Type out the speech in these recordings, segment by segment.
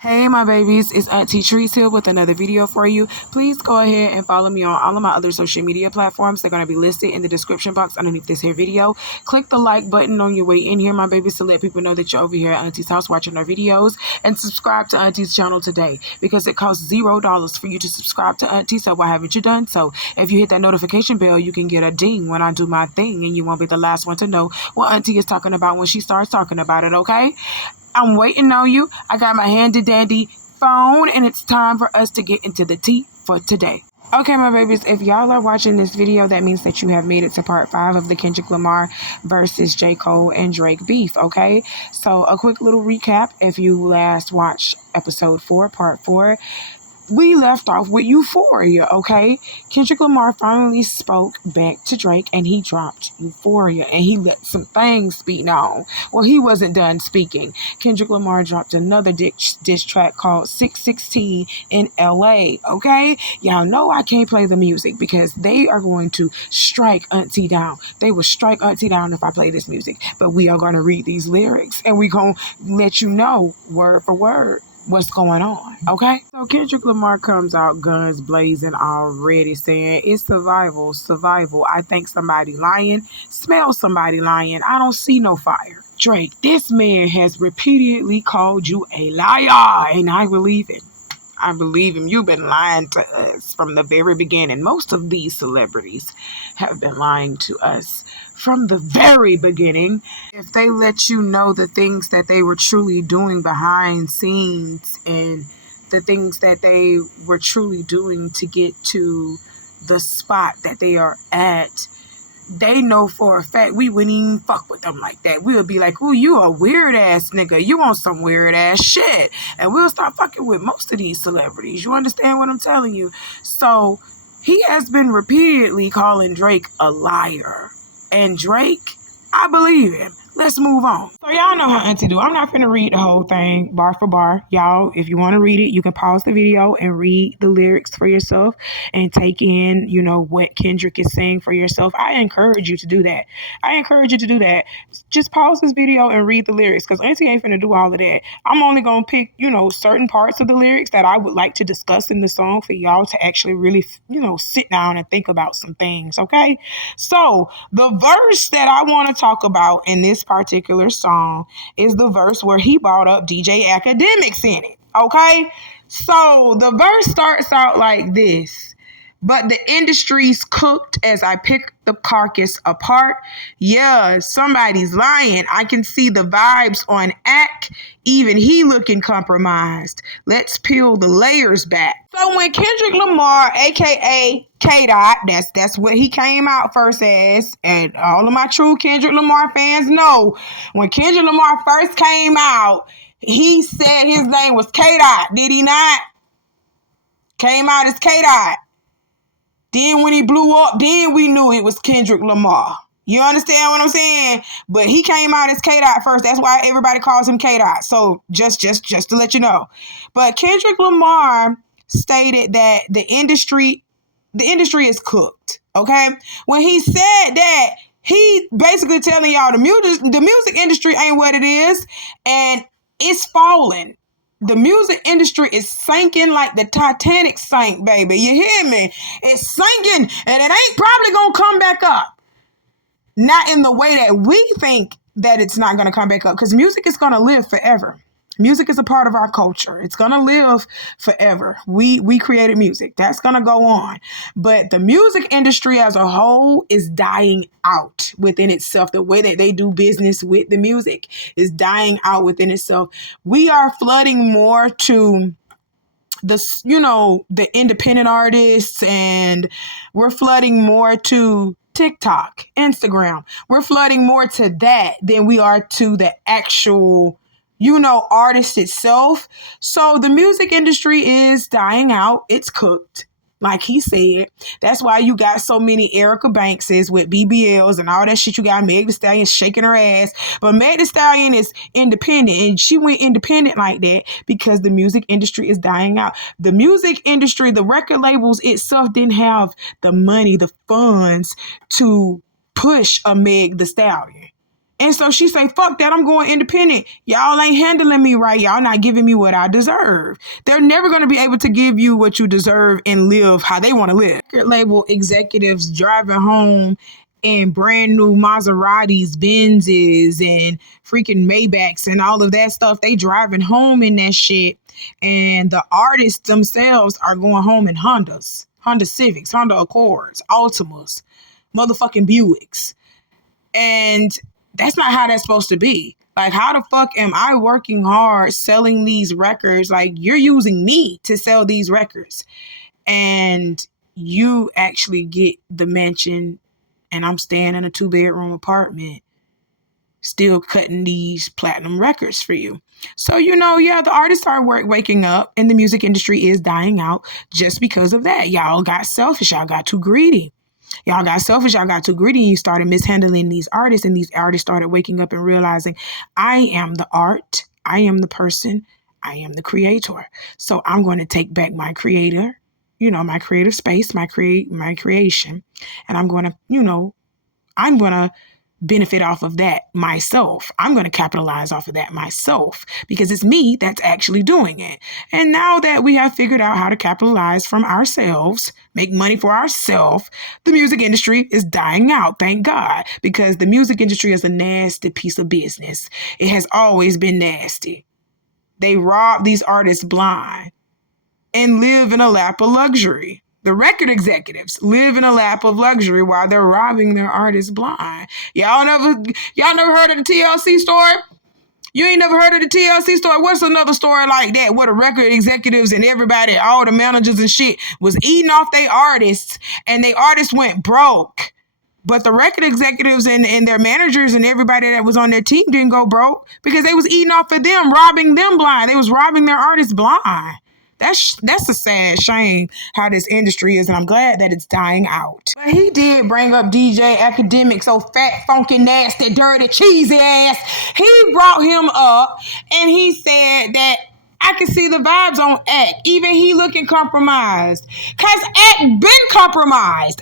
Hey my babies, it's Auntie Trice here with another video for you. Please go ahead and follow me on all of my other social media platforms. They're going to be listed in the description box underneath this here video. Click the like button on your way in here, my babies, to let people know that you're over here at Auntie's house watching our videos. And subscribe to Auntie's channel today because it costs $0 for you to subscribe to Auntie. So why haven't you done so? If you hit that notification bell, you can get a ding when I do my thing, and you won't be the last one to know what Auntie is talking about when she starts talking about it, okay? I'm waiting on you. I got my handy dandy phone, and it's time for us to get into the tea for today. Okay, my babies, if y'all are watching this video, that means that you have made it to part 5 of the Kendrick Lamar versus J. Cole and Drake beef, okay? So a quick little recap. If you last watched episode 4, part 4, we left off with Euphoria, okay? Kendrick Lamar finally spoke back to Drake, and he dropped Euphoria, and he let some things be known. Well, he wasn't done speaking. Kendrick Lamar dropped another diss track called 616 in LA, okay? Y'all know I can't play the music because they are going to strike Auntie down. They will strike Auntie down if I play this music, but we are going to read these lyrics, and we're going to let you know word for word what's going on, okay? So Kendrick Lamar comes out guns blazing already, saying it's survival. I think somebody lying, smell somebody lying. I don't see no fire. Drake, this man has repeatedly called you a liar, and I believe it. I believe him. You've been lying to us from the very beginning. Most of these celebrities have been lying to us from the very beginning. If they let you know the things that they were truly doing behind scenes and the things that they were truly doing to get to the spot that they are at, they know for a fact we wouldn't even fuck with them like that. We would be like, ooh, you a weird ass nigga. You on some weird ass shit. And we'll start fucking with most of these celebrities. You understand what I'm telling you? So he has been repeatedly calling Drake a liar. And Drake, I believe him. Let's move on. So y'all know how Auntie do. I'm not finna read the whole thing bar for bar. Y'all, if you want to read it, you can pause the video and read the lyrics for yourself and take in, you know, what Kendrick is saying for yourself. I encourage you to do that. Just pause this video and read the lyrics because Auntie ain't finna do all of that. I'm only gonna pick, you know, certain parts of the lyrics that I would like to discuss in the song for y'all to actually really, you know, sit down and think about some things, okay? So the verse that I want to talk about in this particular song is the verse where he brought up DJ Academics in it, okay? So the verse starts out like this: but the industry's cooked as I pick the carcass apart. Yeah, somebody's lying. I can see the vibes on Ack. Even he looking compromised. Let's peel the layers back. So when Kendrick Lamar, aka K-Dot, that's what he came out first as, and all of my true Kendrick Lamar fans know, when Kendrick Lamar first came out, he said his name was K-Dot, did he not? Came out as K-Dot. Then when he blew up, then we knew it was Kendrick Lamar. You understand what I'm saying? But he came out as K-Dot first. That's why everybody calls him K-Dot. So just to let you know. But Kendrick Lamar stated that the industry is cooked. Okay? When he said that, he basically telling y'all the music industry ain't what it is, and it's falling. The music industry is sinking like the Titanic sank, baby. You hear me? It's sinking, and it ain't probably going to come back up. Not in the way that we think that it's not going to come back up, because music is going to live forever. Music is a part of our culture. It's going to live forever. We created music. That's going to go on. But the music industry as a whole is dying out within itself. The way that they do business with the music is dying out within itself. We are flooding more to the independent artists, and we're flooding more to TikTok, Instagram. We're flooding more to that than we are to the actual artist itself. So the music industry is dying out. It's cooked, like he said. That's why you got so many Erica Bankses with BBLs and all that shit. You got Meg Thee Stallion shaking her ass. But Meg Thee Stallion is independent, and she went independent like that because the music industry is dying out. The music industry, the record labels itself didn't have the money, the funds to push a Meg Thee Stallion. And so she say, fuck that, I'm going independent. Y'all ain't handling me right. Y'all not giving me what I deserve. They're never going to be able to give you what you deserve and live how they want to live. Record label executives driving home in brand new Maseratis, Benzes, and freaking Maybachs and all of that stuff. They driving home in that shit. And the artists themselves are going home in Hondas, Honda Civics, Honda Accords, Altimas, motherfucking Buicks. And that's not how that's supposed to be. Like, how the fuck am I working hard selling these records? Like, you're using me to sell these records. And you actually get the mansion, and I'm staying in a 2-bedroom apartment, still cutting these platinum records for you. So, the artists are waking up, and the music industry is dying out just because of that. Y'all got selfish. Y'all got too greedy. Y'all got selfish, y'all got too greedy, and you started mishandling these artists, and these artists started waking up and realizing, I am the art, I am the person, I am the creator. So I'm going to take back my creator, my creative space, my creation, and I'm going to benefit off of that myself. I'm going to capitalize off of that myself because it's me that's actually doing it. And now that we have figured out how to capitalize from ourselves, make money for ourselves, the music industry is dying out, thank God, because the music industry is a nasty piece of business. It has always been nasty. They rob these artists blind and live in a lap of luxury. The record executives live in a lap of luxury while they're robbing their artists blind. Y'all never heard of the TLC story? You ain't never heard of the TLC story? What's another story like that where the record executives and everybody, all the managers and shit, was eating off their artists and they artists went broke? But the record executives and their managers and everybody that was on their team didn't go broke because they was eating off of them, robbing them blind. They was robbing their artists blind. That's a sad shame how this industry is, and I'm glad that it's dying out. But he did bring up DJ Academic, so fat, funky, nasty, dirty, cheesy ass. He brought him up, and he said that I can see the vibes on Act. Even he looking compromised. Because Act been compromised.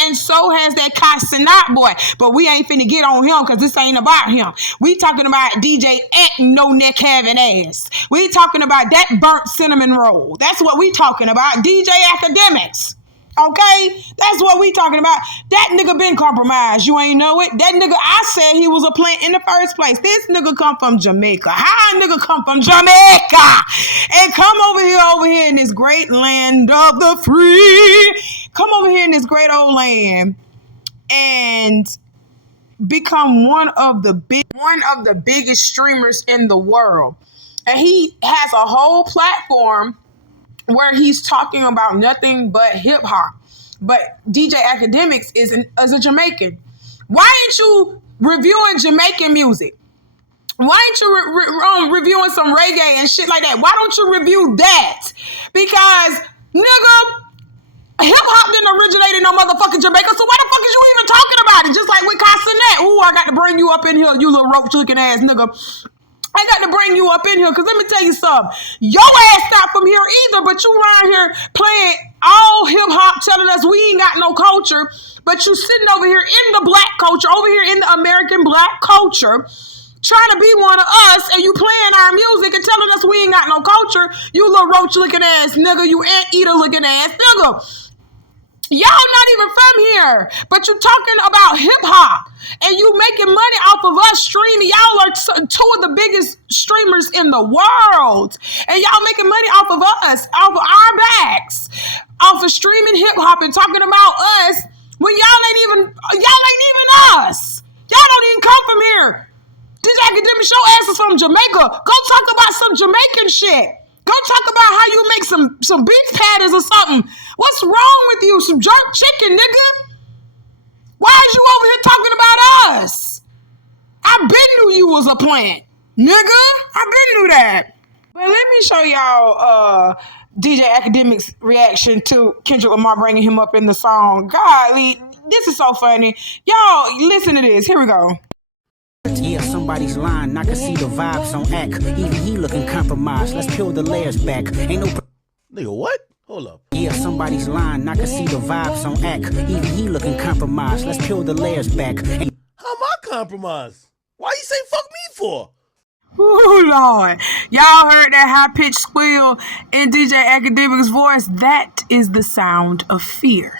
And so has that Kai Cenat boy. But we ain't finna get on him because this ain't about him. We talking about DJ Act no neck having ass. We talking about that burnt cinnamon roll. That's what we talking about. DJ Academics. Okay? That's what we talking about. That nigga been compromised. You ain't know it? That nigga, I said he was a plant in the first place. This nigga come from Jamaica. How a nigga come from Jamaica and come over here in this great land of the free? Come over here in this great old land and become one of the biggest streamers in the world. And he has a whole platform where he's talking about nothing but hip hop. But DJ Academics is a Jamaican. Why ain't you reviewing Jamaican music? Why ain't you reviewing some reggae and shit like that? Why don't you review that? Because, nigga, hip hop didn't originate in no motherfucking Jamaica, so why the fuck is you even talking about it? Just like with Kai Cenat. Ooh, I got to bring you up in here, you little roach looking ass nigga. I got to bring you up in here because let me tell you something. Your ass not from here either, but you around here playing all hip hop, telling us we ain't got no culture, but you sitting over here in the black culture, over here in the American black culture, trying to be one of us, and you playing our music and telling us we ain't got no culture. You little roach looking ass nigga, you anteater looking ass nigga. Y'all not even from here, but you talking about hip hop and you making money off of us streaming. Y'all are two of the biggest streamers in the world, and y'all making money off of us, off of our backs, off of streaming hip hop and talking about us when y'all ain't even us. Y'all don't even come from here. This academic show ass is from Jamaica. Go talk about some Jamaican shit. Go talk about how you make some beef patties or something. What's wrong with you? Some jerk chicken, nigga. Why is you over here talking about us? I been knew you was a plant, nigga. I been knew that. But let me show y'all DJ Academic's reaction to Kendrick Lamar bringing him up in the song. Golly, this is so funny. Y'all, listen to this. Here we go. Yeah, somebody's lying. I can see the vibes on Act. Even he looking compromised. Let's peel the layers back. Ain't no... Nigga, what? Hold up. Yeah, somebody's lying. I can see the vibes on act. Even he looking compromised. Let's peel the layers back. How am I compromised? Why you say fuck me for? Ooh, Lord. Y'all heard that high-pitched squeal in DJ Academic's voice? That is the sound of fear.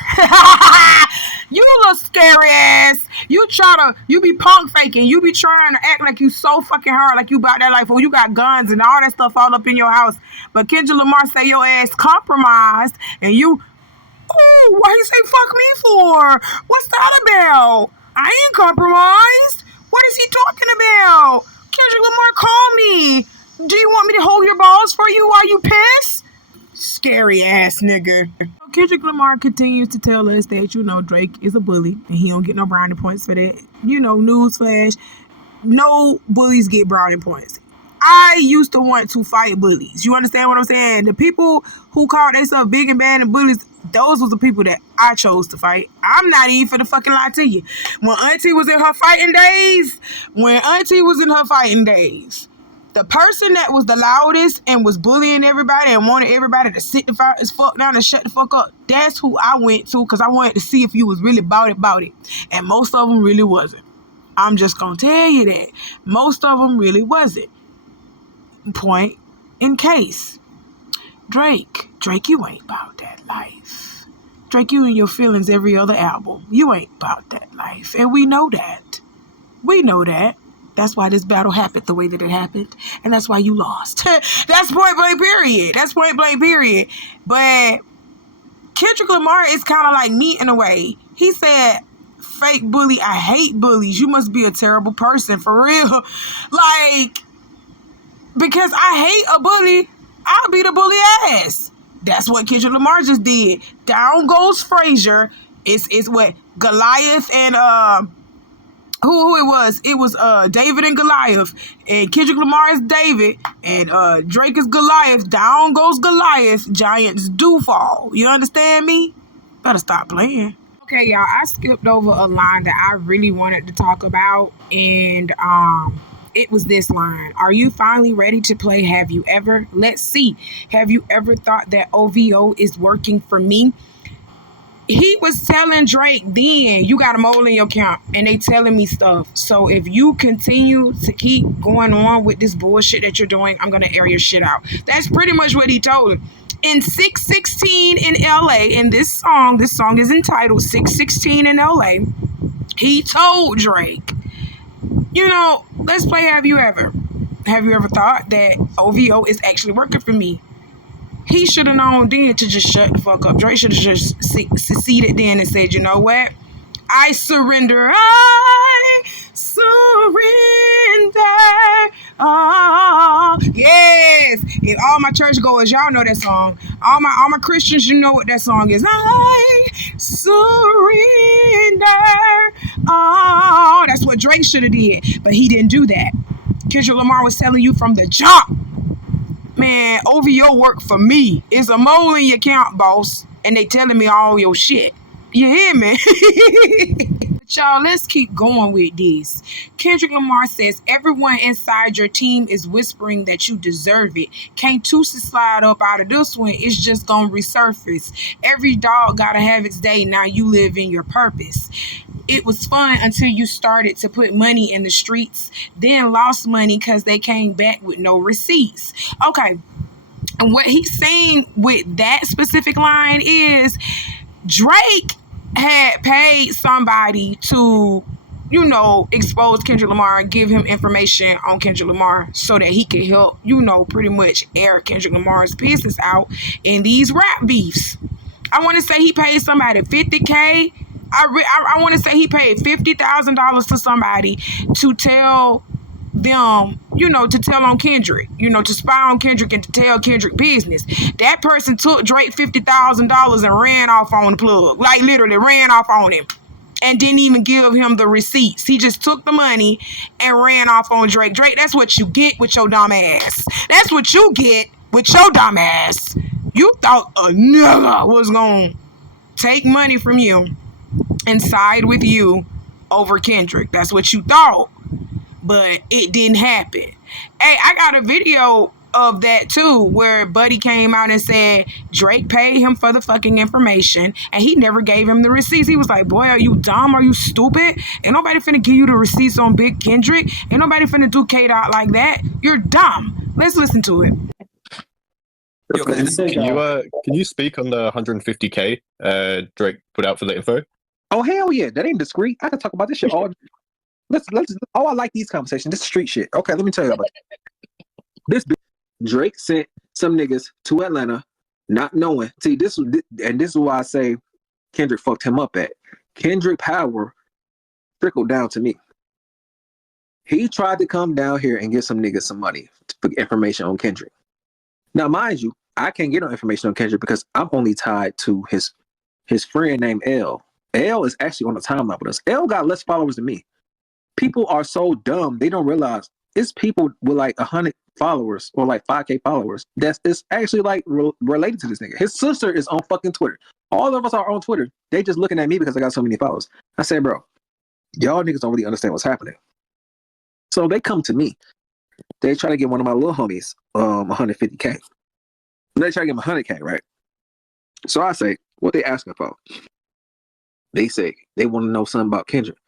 You little scary ass. You be punk faking. You be trying to act like you so fucking hard, like you about that life. Well, you got guns and all that stuff all up in your house. But Kendrick Lamar say your ass compromised and you, ooh, why you say fuck me for? What's that about? I ain't compromised. What is he talking about? Kendrick Lamar, call me. Do you want me to hold your balls for you while you piss? Scary ass nigga. Kendrick Lamar continues to tell us that, Drake is a bully and he don't get no brownie points for that. Newsflash, no bullies get brownie points. I used to want to fight bullies. You understand what I'm saying? The people who call themselves big and bad and bullies, those was the people that I chose to fight. I'm not even finna fucking lie to you. When Auntie was in her fighting days, the person that was the loudest and was bullying everybody and wanted everybody to sit the fuck down and shut the fuck up, that's who I went to because I wanted to see if you was really about it. And most of them really wasn't. I'm just gonna tell you that. Most of them really wasn't. Point in case. Drake, you ain't about that life. Drake, you in your feelings every other album. You ain't about that life. And we know that. That's why this battle happened the way that it happened. And that's why you lost. That's point blank period. But Kendrick Lamar is kind of like me in a way. He said, fake bully, I hate bullies. You must be a terrible person, for real. Because I hate a bully, I'll beat a bully ass. That's what Kendrick Lamar just did. Down goes Frazier. It's what Goliath and who it was? It was David and Goliath. And Kendrick Lamar is David. And Drake is Goliath. Down goes Goliath. Giants do fall. You understand me? Better stop playing. Okay, y'all. I skipped over a line that I really wanted to talk about. And it was this line. Are you finally ready to play Have You Ever? Let's see. Have you ever thought that OVO is working for me? He was telling Drake then, you got a mole in your account and they telling me stuff. So if you continue to keep going on with this bullshit that you're doing, I'm going to air your shit out. That's pretty much what he told him. In 616 in LA, in this song is entitled 616 in LA, he told Drake, let's play Have You Ever? Have you ever thought that OVO is actually working for me? He should have known then to just shut the fuck up. Drake should have just seceded then and said, you know what? I surrender. I surrender. Oh, yes. And all my churchgoers, y'all know that song. All my Christians, you know what that song is. I surrender. Oh, that's what Drake should have did. But he didn't do that. Kendrick Lamar was telling you from the jump. Man, OVO work for me. It's a mole in your account, boss. And they telling me all your shit. You hear me? But y'all, let's keep going with this. Kendrick Lamar says, everyone inside your team is whispering that you deserve it. Can't Tusa slide up out of this one? It's just gonna resurface. Every dog gotta have its day. Now you live in your purpose. It was fun until you started to put money in the streets, then lost money because they came back with no receipts. Okay. And what he's saying with that specific line is Drake had paid somebody to, expose Kendrick Lamar and give him information on Kendrick Lamar so that he could help, pretty much air Kendrick Lamar's business out in these rap beefs. I want to say he paid somebody $50K. I want to say he paid $50,000 to somebody to tell them, to tell on Kendrick, to spy on Kendrick and to tell Kendrick business. That person took Drake $50,000 and ran off on the plug. Like literally ran off on him and didn't even give him the receipts. He just took the money and ran off on Drake. Drake, that's what you get with your dumb ass. That's what you get with your dumb ass. You thought a nigga was going to take money from you and side with you over Kendrick. That's what you thought. But it didn't happen. Hey, I got a video of that too, where Buddy came out and said Drake paid him for the fucking information and he never gave him the receipts. He was like, boy, are you dumb? Are you stupid? Ain't nobody finna give you the receipts on Big Kendrick. Ain't nobody finna do K-Dot like that. You're dumb. Let's listen to it. Can you speak on the 150K Drake put out for the info? Oh hell yeah, that ain't discreet. I can talk about this shit all. Let's. Oh, I like these conversations. This is street shit. Okay, let me tell you about this. Drake sent some niggas to Atlanta, not knowing. See, this is why I say Kendrick fucked him up at. Kendrick power trickled down to me. He tried to come down here and get some niggas some money for information on Kendrick. Now, mind you, I can't get no information on Kendrick because I'm only tied to his friend named L. L is actually on the timeline with us. L got less followers than me. People are so dumb, they don't realize it's people with like 100 followers or like 5K followers it's actually like related to this nigga. His sister is on fucking Twitter. All of us are on Twitter. They just looking at me because I got so many followers. I said, bro, y'all niggas don't really understand what's happening. So they come to me. They try to get one of my little homies 150K. They try to get him 100K, right? So I say, what they asking for? They say they want to know something about Kendrick.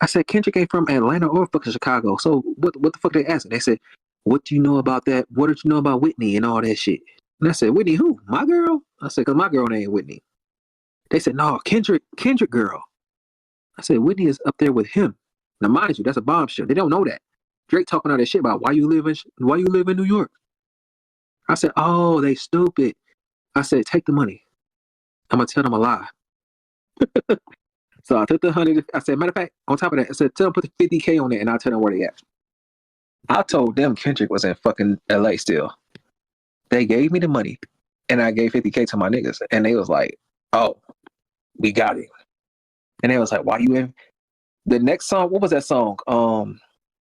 I said, Kendrick ain't from Atlanta or fucking Chicago. So what the fuck they asking? They said, what do you know about that? What did you know about Whitney and all that shit? And I said, Whitney who? My girl? I said, because my girl name Whitney. They said, no, Kendrick girl. I said, Whitney is up there with him. Now, mind you, that's a bombshell. They don't know that. Drake talking all that shit about why you live in New York. I said, oh, they stupid. I said, take the money. I'm going to tell them a lie. So I took the 100. I said, matter of fact, on top of that, I said, tell them put the 50K on it and I'll tell them where they at. I told them Kendrick was in fucking LA still. They gave me the money and I gave 50K to my niggas. And they was like, oh, we got it. And they was like, why you in? The next song, what was that song?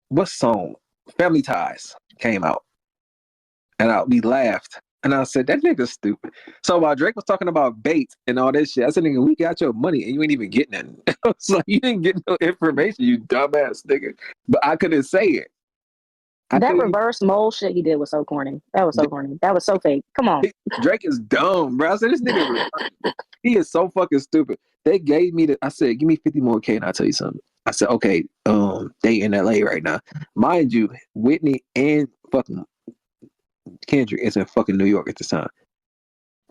What song? Family Ties came out. And we laughed. And I said, that nigga's stupid. So while Drake was talking about bait and all that shit, I said, nigga, we got your money and you ain't even getting nothing. I was like, you didn't get no information, you dumbass nigga. But I couldn't say it. That reverse mole shit he did was so corny. That was so corny. That was so fake. Come on. Drake is dumb, bro. I said, this nigga, he is so fucking stupid. They gave me I said, give me 50 more K and I'll tell you something. I said, okay, they in LA right now. Mind you, Whitney and fucking Kendrick is in fucking New York at this time.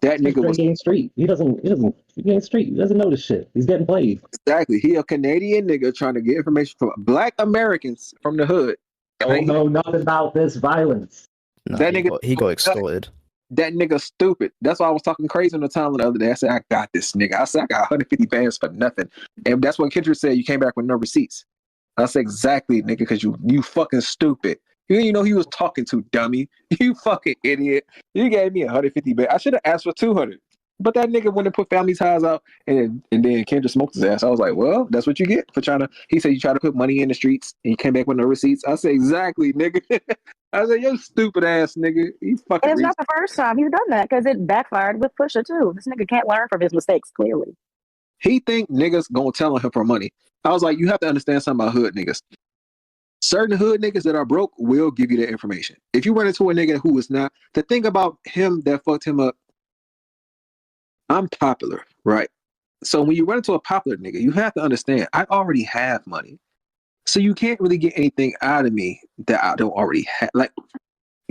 That nigga was getting street. He getting street. He doesn't know this shit. He's getting played. Exactly. He a Canadian nigga trying to get information from Black Americans from the hood. Don't know nothing about this violence. No, that he got extorted. That nigga stupid. That's why I was talking crazy on the timeline the other day. I said, I got this nigga. I said, I got 150 bands for nothing. And that's when Kendrick said, you came back with no receipts. I said, exactly, nigga, because you fucking stupid. You know he was talking to, dummy. You fucking idiot. You gave me 150 bands. I should have asked for 200. But that nigga went and put Family Ties out, and then Kendrick smoked his ass. I was like, well, that's what you get for trying to. He said you try to put money in the streets, and you came back with no receipts. I said, exactly, nigga. I said, you stupid ass nigga. You fucking. And it's not the first time he's done that because it backfired with Pusha too. This nigga can't learn from his mistakes. Clearly, he think niggas gonna tell on him for money. I was like, you have to understand something about hood niggas. Certain hood niggas that are broke will give you that information. If you run into a nigga who is not, the thing about him that fucked him up, I'm popular, right? So when you run into a popular nigga, you have to understand, I already have money. So you can't really get anything out of me that I don't already have. Like,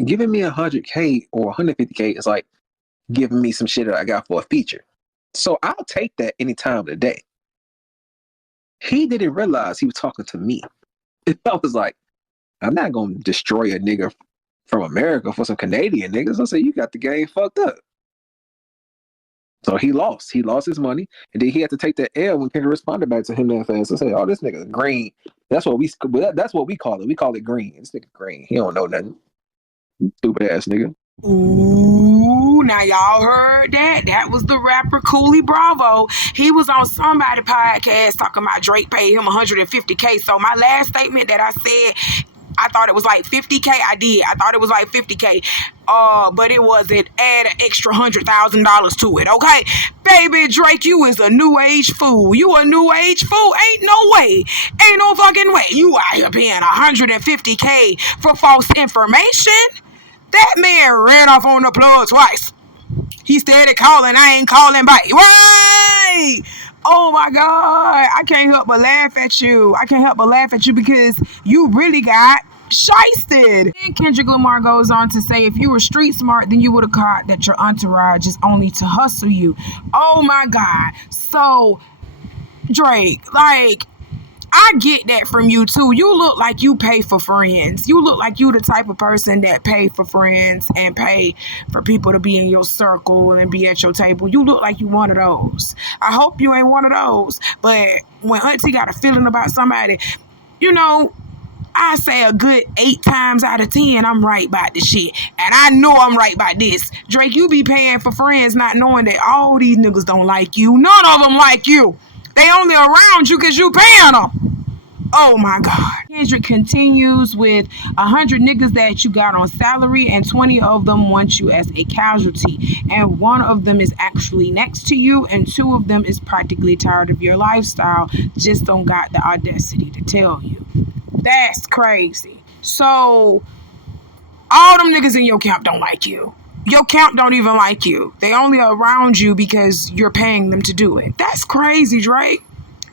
giving me 100K or 150K is like giving me some shit that I got for a feature. So I'll take that any time of the day. He didn't realize he was talking to me. I was like, I'm not going to destroy a nigga from America for some Canadian niggas. I said, you got the game fucked up. So he lost. He lost his money. And then he had to take that L when Kendrick responded back to him that fast. I said, oh, this nigga's green. That's what we call it. We call it green. This nigga green. He don't know nothing. Stupid ass nigga. Ooh, now y'all heard that? That was the rapper Cooley Bravo. He was on somebody podcast talking about Drake paid him 150K. So my last statement that I said, I thought it was like 50K. I did. I thought it was like 50K. But it wasn't. Add an extra $100,000 to it, okay? Baby Drake, you is a new age fool. You a new age fool? Ain't no way. Ain't no fucking way. You out here paying 150K for false information. That man ran off on the plug twice. He started calling, I ain't calling back. Wait! Oh my God. I can't help but laugh at you. I can't help but laugh at you because you really got shysted. And Kendrick Lamar goes on to say, if you were street smart, then you would have caught that your entourage is only to hustle you. Oh my God. So, Drake, like, I get that from you too. You look like you pay for friends. You look like you the type of person that pay for friends and pay for people to be in your circle and be at your table. You look like you one of those. I hope you ain't one of those. But when Auntie got a feeling about somebody, you know, I say a good 8 times out of 10, I'm right about this shit. And I know I'm right about this. Drake, you be paying for friends not knowing that all these niggas don't like you. None of them like you. They only around you because you paying them. Oh my God. Kendrick continues with 100 niggas that you got on salary and 20 of them want you as a casualty. And 1 of them is actually next to you and 2 of them is practically tired of your lifestyle. Just don't got the audacity to tell you. That's crazy. So all them niggas in your camp don't like you. Your camp don't even like you. They only around you because you're paying them to do it. That's crazy, Drake.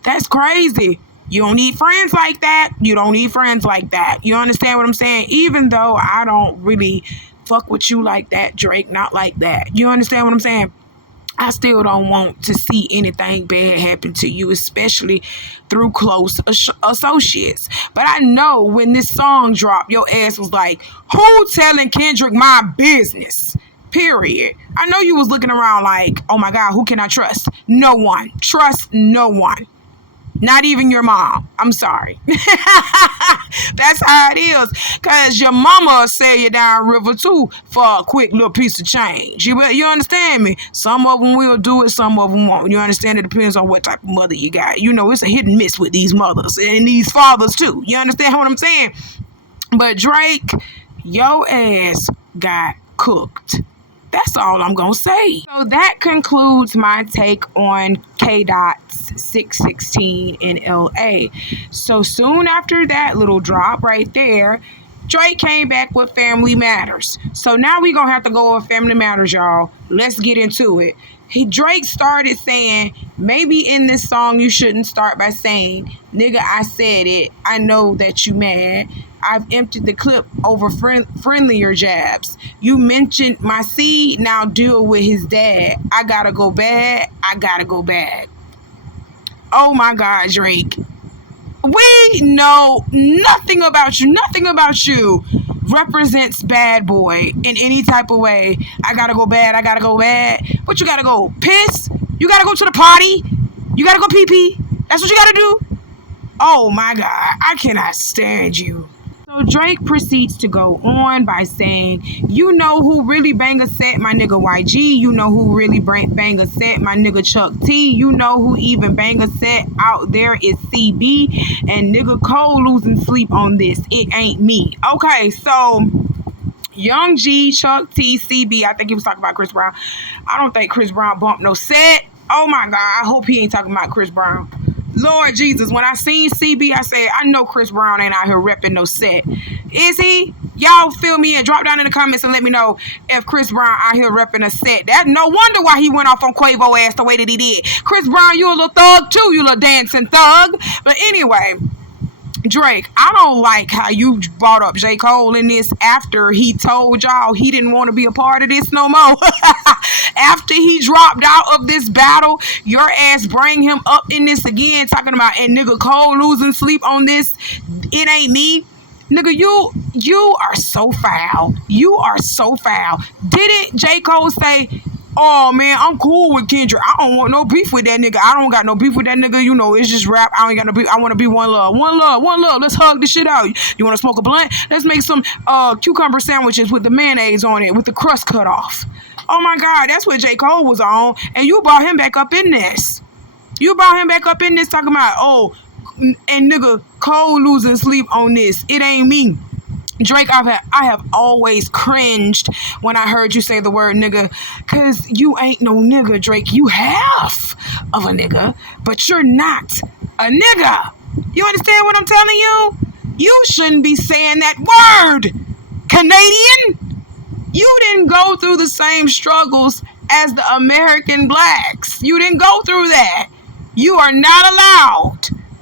That's crazy. You don't need friends like that. You don't need friends like that. You understand what I'm saying? Even though I don't really fuck with you like that, Drake, not like that. You understand what I'm saying? I still don't want to see anything bad happen to you, especially through close associates. But I know when this song dropped, your ass was like, who telling Kendrick my business? Period. I know you was looking around like, oh my God, who can I trust? No one. Trust no one. Not even your mom. I'm sorry. That's how it is. Because your mama will sell you down river too for a quick little piece of change. You understand me? Some of them will do it, some of them won't. You understand? It depends on what type of mother you got. You know, it's a hit and miss with these mothers and these fathers too. You understand what I'm saying? But Drake, your ass got cooked. That's all I'm going to say. So that concludes my take on K-Dot's 616 in LA. So soon after that little drop right there, Drake came back with Family Matters. So now we going to have to go with Family Matters, y'all. Let's get into it. Drake started saying, maybe in this song you shouldn't start by saying, nigga, I said it. I know that you mad. I've emptied the clip over friendlier jabs. You mentioned my seed, now deal with his dad. I gotta go bad. I gotta go bad. Oh my God, Drake. We know nothing about you. Nothing about you represents bad boy in any type of way. I gotta go bad. I gotta go bad. What you gotta go? Piss? You gotta go to the potty? You gotta go pee pee? That's what you gotta do? Oh my God. I cannot stand you. So Drake proceeds to go on by saying, you know who really bang a set, my nigga YG. You know who really bang a set, my nigga Chuck T. You know who even bang a set out there is CB. And nigga Cole losing sleep on this. It ain't me. Okay, so Young G, Chuck T, CB. I think he was talking about Chris Brown. I don't think Chris Brown bumped no set. Oh my God, I hope he ain't talking about Chris Brown. Lord Jesus, when I seen CB, I said, I know Chris Brown ain't out here repping no set. Is he? Y'all feel me and drop down in the comments and let me know if Chris Brown out here repping a set. That no wonder why he went off on Quavo ass the way that he did. Chris Brown, you a little thug too, you little dancing thug. But anyway, Drake, I don't like how you brought up J. Cole in this after he told y'all he didn't want to be a part of this no more. After he dropped out of this battle, your ass bring him up in this again, talking about, and nigga Cole losing sleep on this. It ain't me. Nigga, you are so foul. You are so foul. Didn't J. Cole say, oh man, I'm cool with Kendrick. I don't want no beef with that nigga. I don't got no beef with that nigga. You know, it's just rap. I ain't got no beef. I want to be one love. One love. One love. Let's hug this shit out. You want to smoke a blunt? Let's make some cucumber sandwiches with the mayonnaise on it, with the crust cut off. Oh my God, that's what J. Cole was on. And you brought him back up in this. You brought him back up in this talking about, oh, and nigga Cole losing sleep on this. It ain't me. Drake, I have always cringed when I heard you say the word nigga, because you ain't no nigga, Drake. You half of a nigga, but you're not a nigga. You understand what I'm telling you? You shouldn't be saying that word, Canadian. You didn't go through the same struggles as the American blacks. You didn't go through that. You are not allowed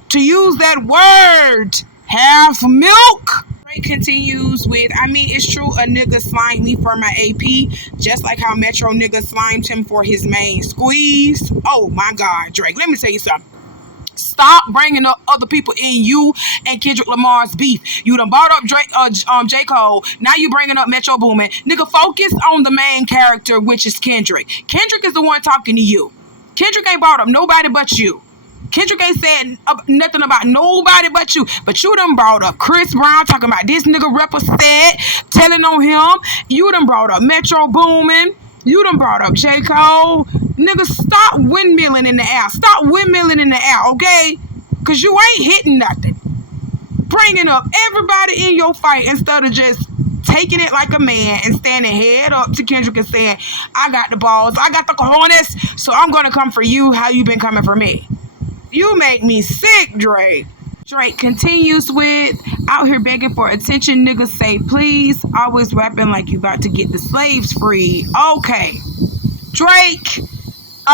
to use that word, half milk. Drake continues with, I mean, it's true, a nigga slimed me for my AP, just like how Metro nigga slimed him for his main squeeze. Oh my God, Drake, let me tell you something. Stop bringing up other people in you and Kendrick Lamar's beef. You done brought up J. Cole. Now you bringing up Metro Boomin. Nigga, focus on the main character, which is Kendrick. Kendrick is the one talking to you. Kendrick ain't brought up nobody but you. Kendrick ain't said nothing about nobody but you. But you done brought up Chris Brown talking about this nigga rapper said, telling on him. You done brought up Metro Boomin. You done brought up J. Cole. Nigga, stop windmilling in the air. Stop windmilling in the air, okay? Because you ain't hitting nothing. Bringing up everybody in your fight instead of just taking it like a man and standing head up to Kendrick and saying, I got the balls, I got the cojones, so I'm going to come for you how you been coming for me. You make me sick, Drake. Drake continues with, out here begging for attention, niggas say please, always rapping like you about to get the slaves free. Okay, Drake,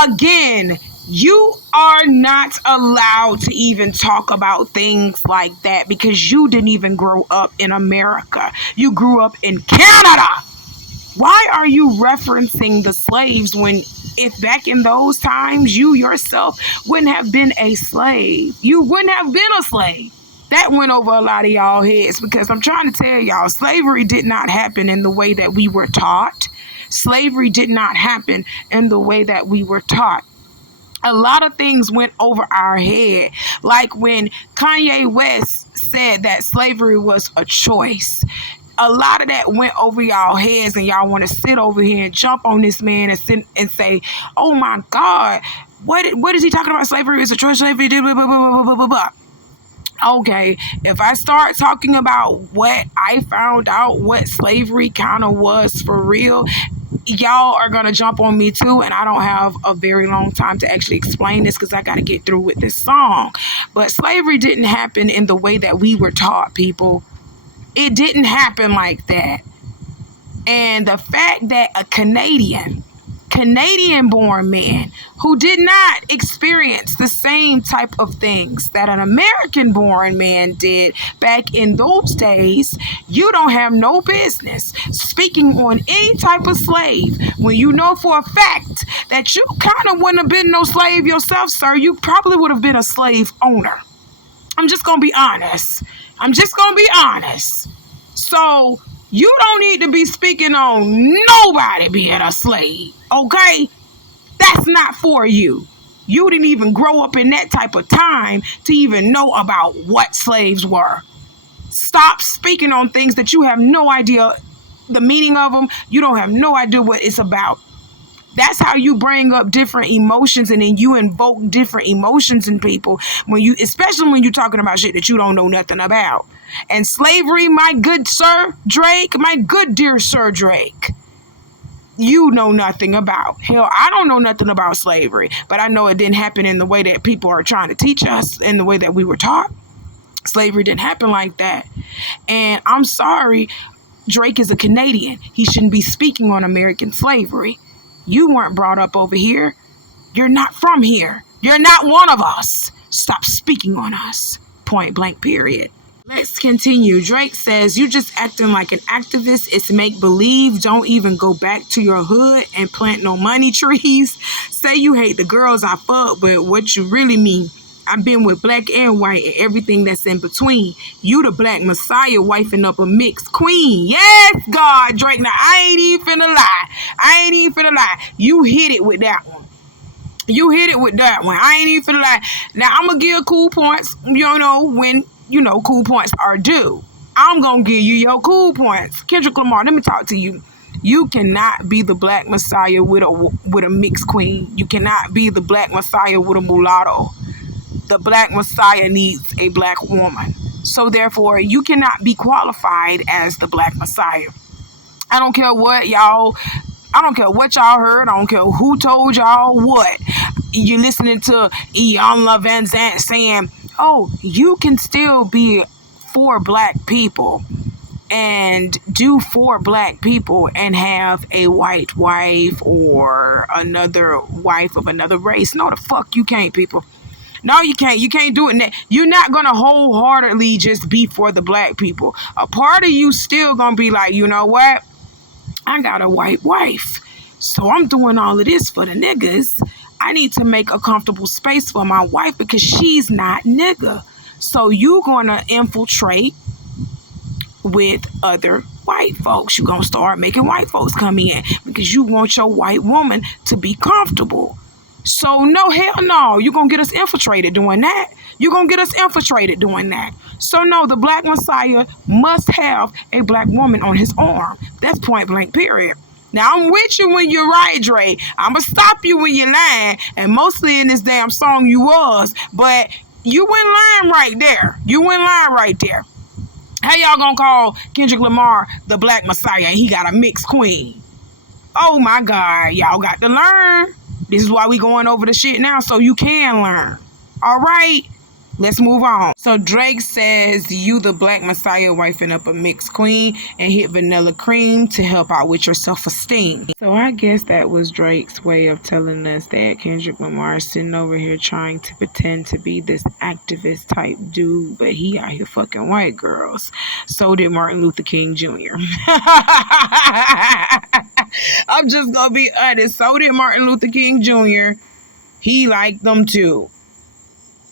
again, you are not allowed to even talk about things like that because you didn't even grow up in America. You grew up in Canada. Why are you referencing the slaves when if back in those times you yourself wouldn't have been a slave? You wouldn't have been a slave. That went over a lot of y'all heads because I'm trying to tell y'all, slavery did not happen in the way that we were taught. Slavery did not happen in the way that we were taught. A lot of things went over our head. Like when Kanye West said that slavery was a choice. A lot of that went over y'all heads and y'all want to sit over here and jump on this man and say, oh my God, what is he talking about? Slavery is a choice. Slavery did blah, blah, blah, blah, blah, blah. Okay, if I start talking about what I found out, what slavery kind of was for real, y'all are going to jump on me too, and I don't have a very long time to actually explain this because I got to get through with this song. But slavery didn't happen in the way that we were taught, people. It didn't happen like that. And the fact that a Canadian-born man who did not experience the same type of things that an American-born man did back in those days, you don't have no business speaking on any type of slave when you know for a fact that you kind of wouldn't have been no slave yourself, sir. You probably would have been a slave owner. I'm just going to be honest. So you don't need to be speaking on nobody being a slave, okay? That's not for you. You didn't even grow up in that type of time to even know about what slaves were. Stop speaking on things that you have no idea the meaning of them. You don't have no idea what it's about. That's how you bring up different emotions and then you invoke different emotions in people especially when you're talking about shit that you don't know nothing about. And slavery, my good sir Drake, my good dear sir Drake, you know nothing about. Hell, I don't know nothing about slavery, but I know it didn't happen in the way that people are trying to teach us, in the way that we were taught. Slavery didn't happen like that. And I'm sorry, Drake is a Canadian. He shouldn't be speaking on American slavery. You weren't brought up over here. You're not from here. You're not one of us. Stop speaking on us. Point blank, period. Let's continue. Drake says, you just acting like an activist. It's make believe. Don't even go back to your hood and plant no money trees. Say you hate the girls I fuck, but what you really mean? I've been with black and white and everything that's in between. You the black messiah wifing up a mixed queen. Yes, God, Drake. Now, I ain't even finna lie. You hit it with that one. I ain't even finna lie. Now, I'm going to give cool points, when, cool points are due. I'm going to give you your cool points. Kendrick Lamar, let me talk to you. You cannot be the black messiah with a mixed queen. You cannot be the black messiah with a mulatto. The black messiah needs a black woman. So therefore, you cannot be qualified as the black messiah. I don't care what y'all heard. I don't care who told y'all what. You're listening to Iyanla Vanzant saying, oh, you can still be for black people and do for black people and have a white wife or another wife of another race. No, the fuck you can't, people. No, you can't. You can't do it. You're not going to wholeheartedly just be for the black people. A part of you still going to be like, you know what? I got a white wife. So I'm doing all of this for the niggas. I need to make a comfortable space for my wife because she's not nigga. So you going to infiltrate with other white folks. You're going to start making white folks come in because you want your white woman to be comfortable. So no, hell no. You're going to get us infiltrated doing that. You're going to get us infiltrated doing that. So no, the black Messiah must have a black woman on his arm. That's point blank, period. Now, I'm with you when you're right, Dre. I'm going to stop you when you're lying. And mostly in this damn song you was. But you went lying right there. You went lying right there. How y'all going to call Kendrick Lamar the black Messiah and he got a mixed queen? Oh, my God. Y'all got to learn. This is why we going over the shit now, so you can learn. All right? Let's move on. So Drake says, you the black Messiah wifing up a mixed queen and hit vanilla cream to help out with your self-esteem. So I guess that was Drake's way of telling us that Kendrick Lamar is sitting over here trying to pretend to be this activist type dude, but he out here fucking white girls. So did Martin Luther King Jr. I'm just gonna be honest. So did Martin Luther King Jr. He liked them too.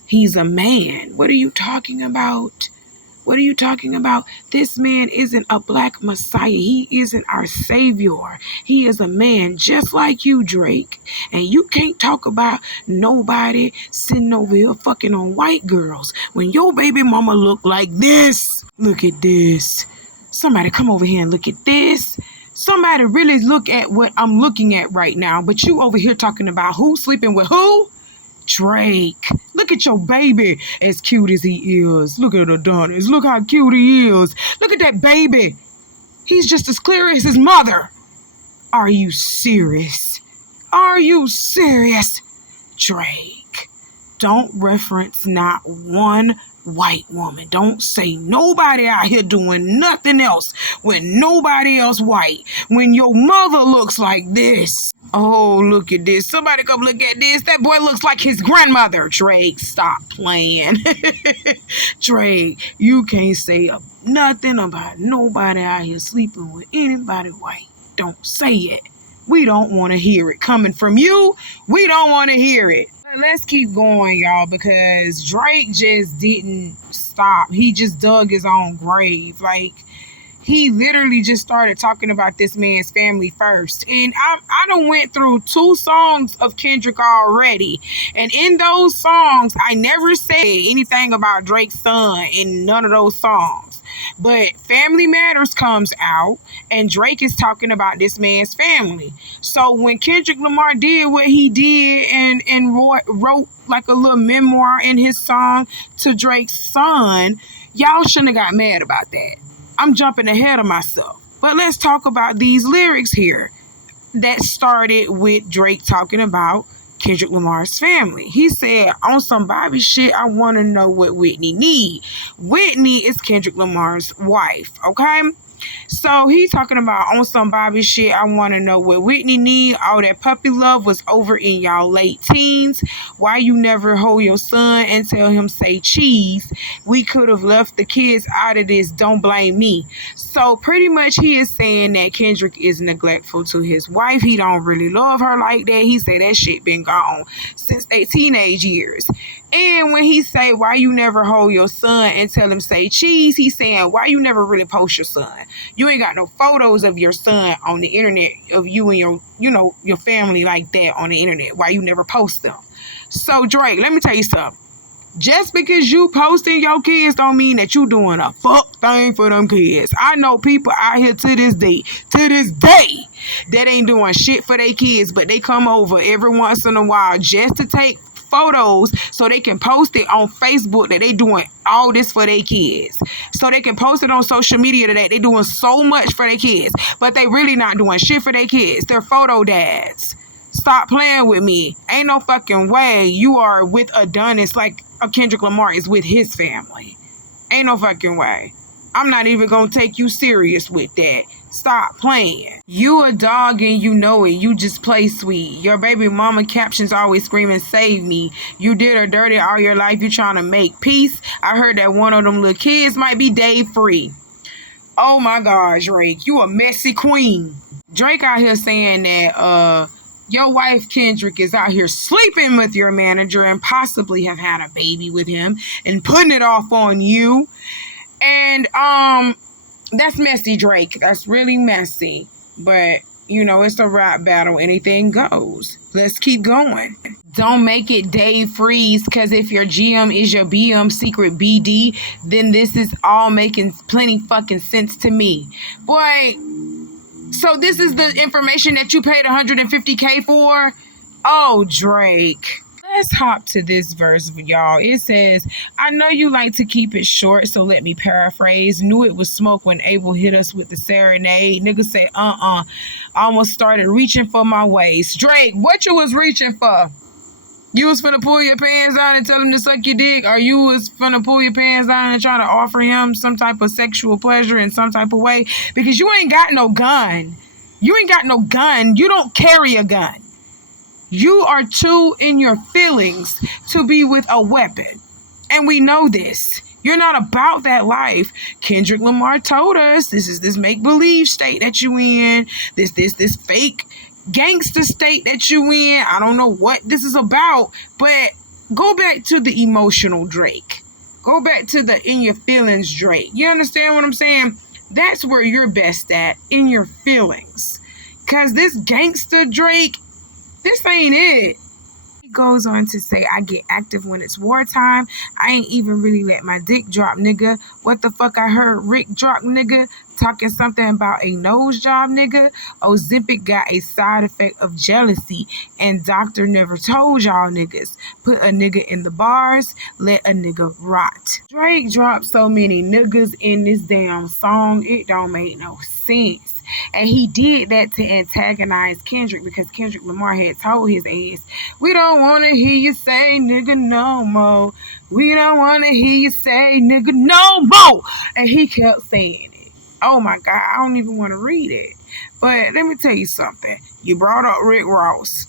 He's a man. What are you talking about? What are you talking about? This man isn't a black Messiah. He isn't our savior. He is a man just like you, Drake. And you can't talk about nobody sitting over here fucking on white girls when your baby mama look like this. Look at this. Somebody come over here and look at this. Somebody really look at what I'm looking at right now. But you over here talking about who sleeping with who? Drake. Look at your baby, as cute as he is. Look at Adonis. Look how cute he is. Look at that baby. He's just as clear as his mother. Are you serious? Are you serious? Drake, don't reference not one white woman. Don't say nobody out here doing nothing else when nobody else white. When your mother looks like this. Oh, look at this. Somebody come look at this. That boy looks like his grandmother. Drake, stop playing. Drake, you can't say nothing about nobody out here sleeping with anybody white. Don't say it. We don't want to hear it. Coming from you, we don't want to hear it. Let's keep going, y'all, because Drake just didn't stop. He just dug his own grave. Like, he literally just started talking about this man's family first. And I done went through 2 songs of Kendrick already. And in those songs, I never said anything about Drake's son in none of those songs. But Family Matters comes out and Drake is talking about this man's family. So when Kendrick Lamar did what he did and wrote like a little memoir in his song to Drake's son, y'all shouldn't have got mad about that. I'm jumping ahead of myself. But let's talk about these lyrics here that started with Drake talking about Kendrick Lamar's family. He said, on some Bobby shit, I want to know what Whitney need. Whitney is Kendrick Lamar's wife, okay? So he's talking about on some Bobby shit, I want to know what Whitney need. All that puppy love was over in y'all late teens. Why you never hold your son and tell him say cheese? We could have left the kids out of this. Don't blame me. So pretty much he is saying that Kendrick is neglectful to his wife. He don't really love her like that. He said that shit been gone since their teenage years. And when he say, why you never hold your son and tell him say cheese, he's saying, why you never really post your son? You ain't got no photos of your son on the internet, of you and your family like that on the internet. Why you never post them? So Drake, let me tell you something. Just because you posting your kids don't mean that you doing a fuck thing for them kids. I know people out here to this day, that ain't doing shit for their kids, but they come over every once in a while just to take photos so they can post it on Facebook that they doing all this for their kids. So they can post it on social media that they doing so much for their kids, but they really not doing shit for their kids. They're photo dads. Stop playing with me. Ain't no fucking way you are with Adonis like Kendrick Lamar is with his family. Ain't no fucking way. I'm not even gonna take you serious with that. Stop playing. You a dog and you know it. You just play sweet. Your baby mama captions always screaming, save me. You did her dirty all your life. You trying to make peace. I heard that one of them little kids might be day free. Oh my God, Drake. You a messy queen. Drake out here saying that your wife Kendrick is out here sleeping with your manager and possibly have had a baby with him and putting it off on you. And that's messy, Drake. That's really messy. But, you know, it's a rap battle. Anything goes. Let's keep going. Don't make it Dave Freeze, because if your GM is your BM secret BD, then this is all making plenty fucking sense to me. Boy, so this is the information that you paid $150K for? Oh, Drake. Let's hop to this verse, y'all. It says, I know you like to keep it short, so let me paraphrase. Knew it was smoke when Abel hit us with the serenade. Niggas say, almost started reaching for my waist. Drake, what you was reaching for? You was finna pull your pants down and tell him to suck your dick, or you was finna pull your pants down and try to offer him some type of sexual pleasure in some type of way? Because you ain't got no gun. You ain't got no gun. You don't carry a gun. You are too in your feelings to be with a weapon. And we know this. You're not about that life. Kendrick Lamar told us this is this make-believe state that you in. This fake gangster state that you in. I don't know what this is about. But go back to the emotional Drake. Go back to the in your feelings Drake. You understand what I'm saying? That's where you're best at, in your feelings. Because this gangster Drake, this ain't it. He goes on to say, I get active when it's wartime. I ain't even really let my dick drop, nigga. What the fuck I heard Rick drop, nigga? Talking something about a nose job, nigga. Ozempic got a side effect of jealousy, and doctor never told y'all niggas. Put a nigga in the bars, let a nigga rot. Drake dropped so many niggas in this damn song, it don't make no sense. And he did that to antagonize Kendrick, because Kendrick Lamar had told his ass, we don't want to hear you say nigga no more. We don't want to hear you say nigga no more. And he kept saying it. Oh my God, I don't even want to read it. But let me tell you something. You brought up Rick Ross.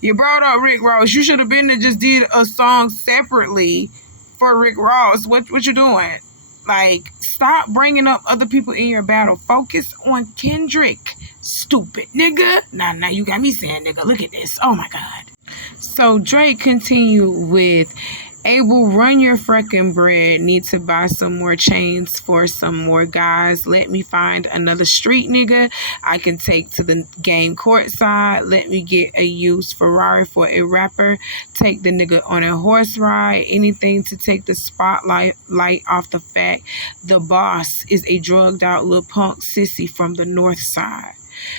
You should have been to just did a song separately for Rick Ross. What you doing? Like, stop bringing up other people in your battle. Focus on Kendrick. Stupid nigga. Now you got me saying nigga. Look at this. Oh my God. So Drake continued with, Abel, run your freaking bread. Need to buy some more chains for some more guys. Let me find another street nigga I can take to the game courtside. Let me get a used Ferrari for a rapper. Take the nigga on a horse ride. Anything to take the spotlight off the fact the boss is a drugged out little punk sissy from the north side.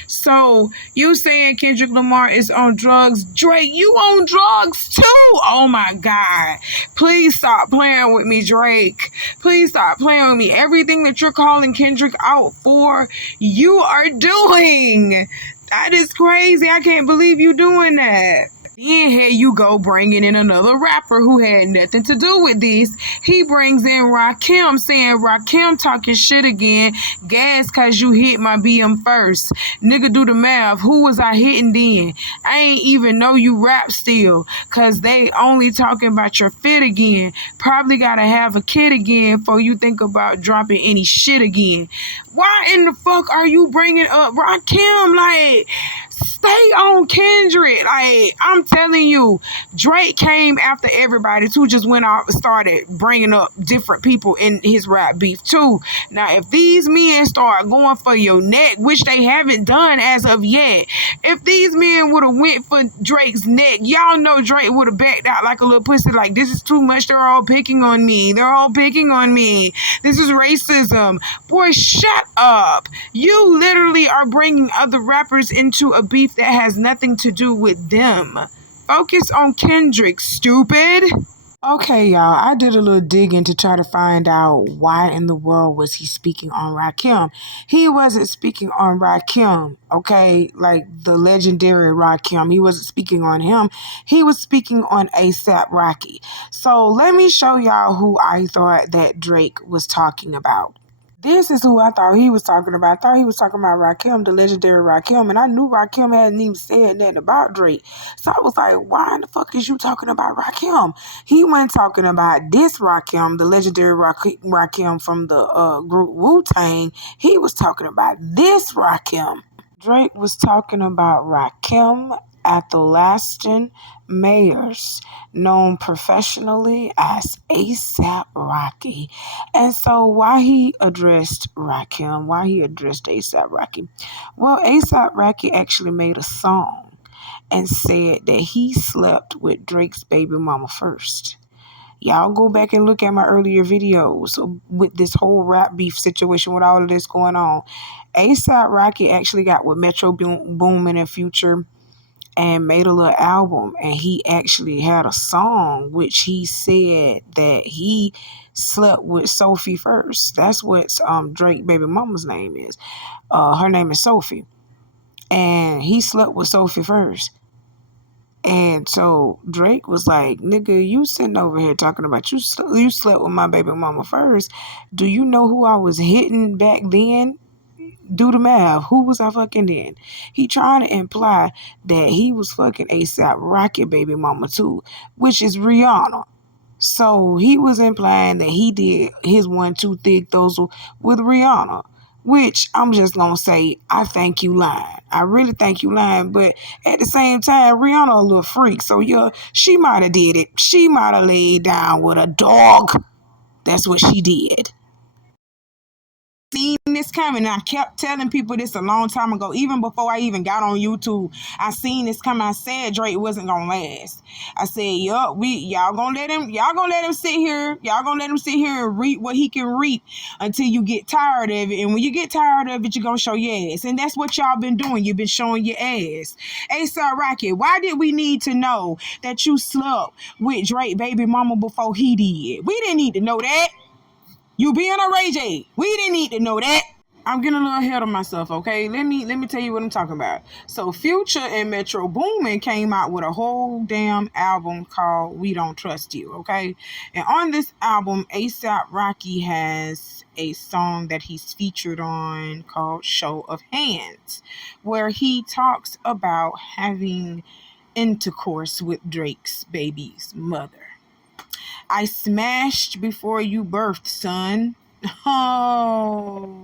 So you saying Kendrick Lamar is on drugs? Drake, you on drugs too? Oh my God. Please stop playing with me, Drake. Please stop playing with me. Everything that you're calling Kendrick out for, you are doing. That is crazy. I can't believe you doing that. Then here you go bringing in another rapper who had nothing to do with this. He brings in Rakim, saying Rakim talking shit again. Gas cause you hit my BM first. Nigga, do the math. Who was I hitting then? I ain't even know you rap still. Cause they only talking about your fit again. Probably gotta have a kid again before you think about dropping any shit again. Why in the fuck are you bringing up Rakim? Like, stay on Kendrick. Like, I'm telling you, Drake came after everybody too, just went out and started bringing up different people in his rap beef too. Now, if these men start going for your neck, which they haven't done as of yet, if these men would have went for Drake's neck, y'all know Drake would have backed out like a little pussy, like, this is too much. They're all picking on me. They're all picking on me. This is racism. Boy, shut up. You literally are bringing other rappers into a beef that has nothing to do with them. Focus on Kendrick, stupid. Okay, y'all, I did a little digging to try to find out why in the world was he speaking on Rakim. He wasn't speaking on Rakim, okay, like the legendary Rakim. He wasn't speaking on him. He was speaking on A$AP Rocky. So let me show y'all who I thought that Drake was talking about. This is who I thought he was talking about. I thought he was talking about Rakim, the legendary Rakim, and I knew Rakim hadn't even said nothing about Drake. So I was like, why in the fuck is you talking about Rakim? He wasn't talking about this Rakim, the legendary Rakim from the group Wu-Tang. He was talking about this Rakim. Drake was talking about Rakim Athelstan Mayers, known professionally as A$AP Rocky. And so why he addressed Rakim, why he addressed A$AP Rocky? Well, A$AP Rocky actually made a song and said that he slept with Drake's baby mama first. Y'all go back and look at my earlier videos with this whole rap beef situation with all of this going on. A$AP Rocky actually got with Metro Boomin and Future and made a little album, and he actually had a song which he said that he slept with Sophie first. That's what Drake baby mama's name is. Her name is Sophie, and he slept with Sophie first. And so Drake was like, nigga, you sitting over here talking about you slept with my baby mama first. Do you know who I was hitting back then? Do the math. Who was I fucking then? He trying to imply that he was fucking A$AP Rocky baby mama too, which is Rihanna. So he was implying that he did his 1-2 thick thosel with Rihanna, which I'm just gonna say, I think you lying. I really think you lying, but at the same time, Rihanna a little freak, so yeah, she might have did it. She might have laid down with a dog. That's what she did. Seen this coming. I kept telling people this a long time ago, even before I even got on YouTube. I seen this coming. I said Drake wasn't gonna last. I said, yup, y'all gonna let him sit here. Y'all gonna let him sit here and reap what he can reap until you get tired of it. And when you get tired of it, you're gonna show your ass. And that's what y'all been doing. You've been showing your ass. A$AP Rocky, why did we need to know that you slept with Drake baby mama before he did? We didn't need to know that. You being a Ray J. We didn't need to know that. I'm getting a little ahead of myself, okay? Let me tell you what I'm talking about. So Future and Metro Boomin came out with a whole damn album called We Don't Trust You, okay? And on this album, A$AP Rocky has a song that he's featured on called Show of Hands, where he talks about having intercourse with Drake's baby's mother. I smashed before you birthed, son. Oh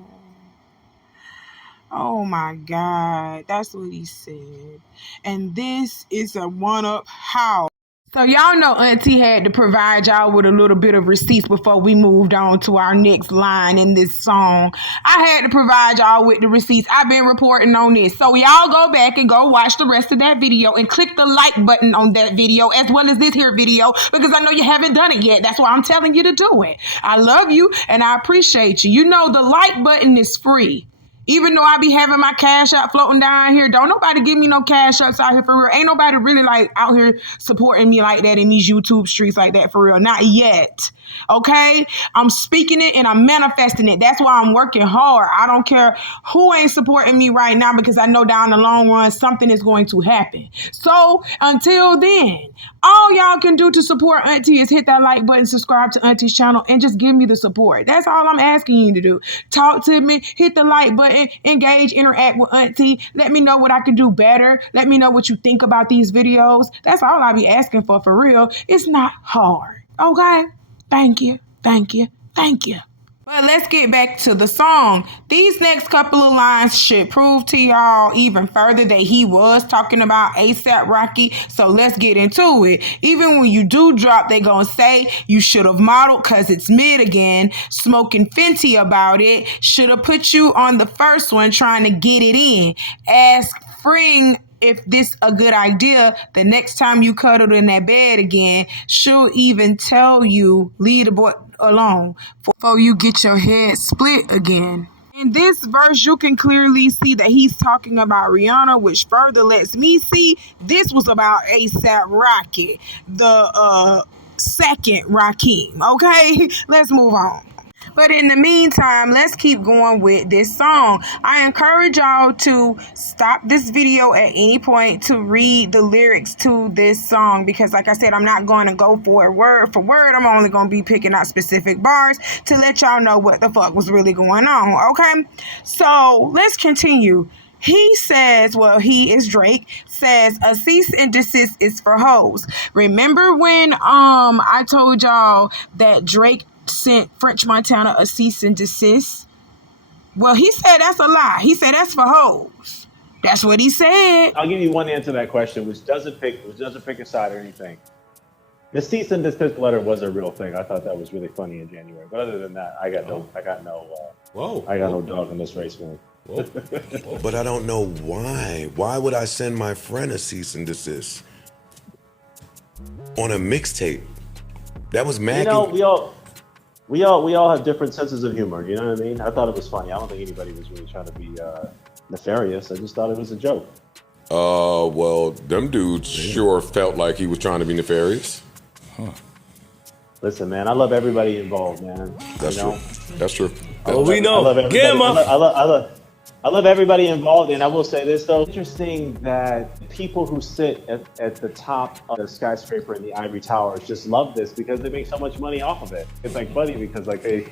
my God. That's what he said. And this is a one-up how. So y'all know Auntie had to provide y'all with a little bit of receipts before we moved on to our next line in this song. I had to provide y'all with the receipts. I've been reporting on this. So y'all go back and go watch the rest of that video and click the like button on that video as well as this here video, because I know you haven't done it yet. That's why I'm telling you to do it. I love you and I appreciate you. You know the like button is free. Even though I be having my cash out floating down here, don't nobody give me no cash outs out here for real. Ain't nobody really like out here supporting me like that in these YouTube streets like that for real. Not yet. Okay? I'm speaking it and I'm manifesting it. That's why I'm working hard. I don't care who ain't supporting me right now, because I know down the long run something is going to happen. So until then, all y'all can do to support Auntie is hit that like button, subscribe to Auntie's channel, and just give me the support. That's all I'm asking you to do. Talk to me, hit the like button, engage, interact with Auntie. Let me know what I can do better. Let me know what you think about these videos. That's all I be asking for real. It's not hard. Okay? Thank you. Thank you. Thank you. But let's get back to the song. These next couple of lines should prove to y'all even further that he was talking about A$AP Rocky. So let's get into it. Even when you do drop, they gonna say you should have modeled cause it's mid again. Smoking Fenty about it. Should have put you on the first one trying to get it in. Ask Fring if this a good idea. The next time you cuddle in that bed again, she'll even tell you leave the boy alone before you get your head split again. In this verse, you can clearly see that he's talking about Rihanna, which further lets me see this was about A$AP Rocky. The second Rakim. Okay, let's move on. But in the meantime, let's keep going with this song. I encourage y'all to stop this video at any point to read the lyrics to this song, because like I said, I'm not going to go for it word for word. I'm only going to be picking out specific bars to let y'all know what the fuck was really going on, okay? So let's continue. He says, well, he is Drake, says a cease and desist is for hoes. Remember when I told y'all that Drake sent French Montana a cease and desist? Well, he said that's a lie. He said that's for hoes. That's what he said. I'll give you one answer to that question, which doesn't pick a side or anything. The cease and desist letter was a real thing. I thought that was really funny in January. But other than that, I got no dog in this race, man. But I don't know why. Why would I send my friend a cease and desist on a mixtape? That was mad. You know, we all have different senses of humor. You know what I mean? I thought it was funny. I don't think anybody was really trying to be nefarious. I just thought it was a joke. Well, them dudes sure felt like he was trying to be nefarious. Huh. Listen, man, I love everybody involved, man. That's true. That's true. Oh, we know. I love everybody involved, and I will say this though. Interesting that people who sit at the top of the skyscraper in the ivory towers just love this because they make so much money off of it. It's like funny because like they